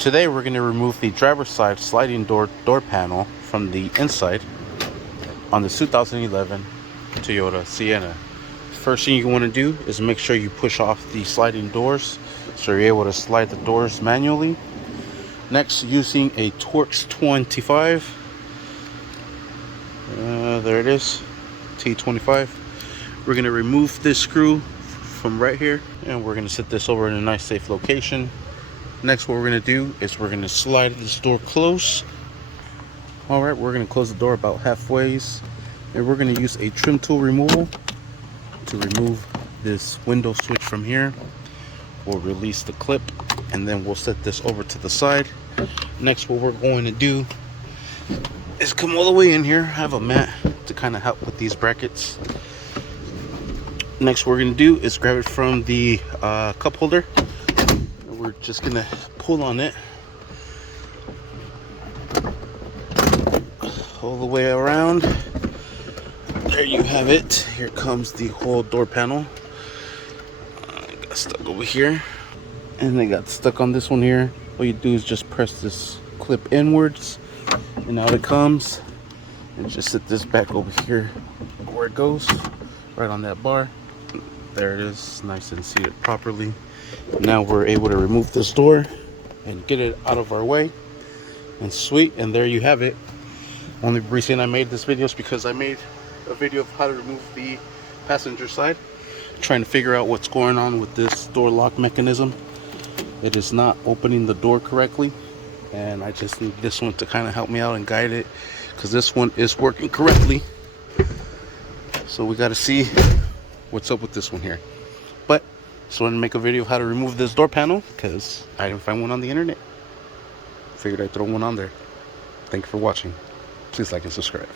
Today we're going to remove the driver's side sliding door panel from the inside on the 2011 Toyota Sienna. First thing you want to do is make sure you push off the sliding doors so you're able to slide the doors manually. Next, using a Torx 25, there it is, T25, we're going to remove this screw from right here and we're going to set this over in a nice safe location. Next, what we're going to do is we're going to slide this door close. Alright, we're going to close the door about halfway, and we're going to use a trim tool removal to remove this window switch from here. We'll release the clip and then we'll set this over to the side. Next, what we're going to do is come all the way in here. I have a mat to kind of help with these brackets. Next, what we're going to do is grab it from the cup holder. We're just gonna pull on it all the way around. There you have it. Here comes the whole door panel. Got stuck over here, and they got stuck on this one here. All you do is just press this clip inwards, and out it comes. And just set this back over here where it goes, right on that bar. There it is, nice and seated properly. Now we're able to remove this door and get it out of our way. And sweet, and there you have it. Only reason I made this video is because I made a video of how to remove the passenger side, trying to figure out what's going on with this door lock mechanism. It is not opening the door correctly, and I just need this one to kind of help me out and guide it, because this one is working correctly. So we got to see what's up with this one here. But just wanted to make a video of how to remove this door panel because I didn't find one on the internet. Figured I'd throw one on there. Thank you for watching. Please like and subscribe.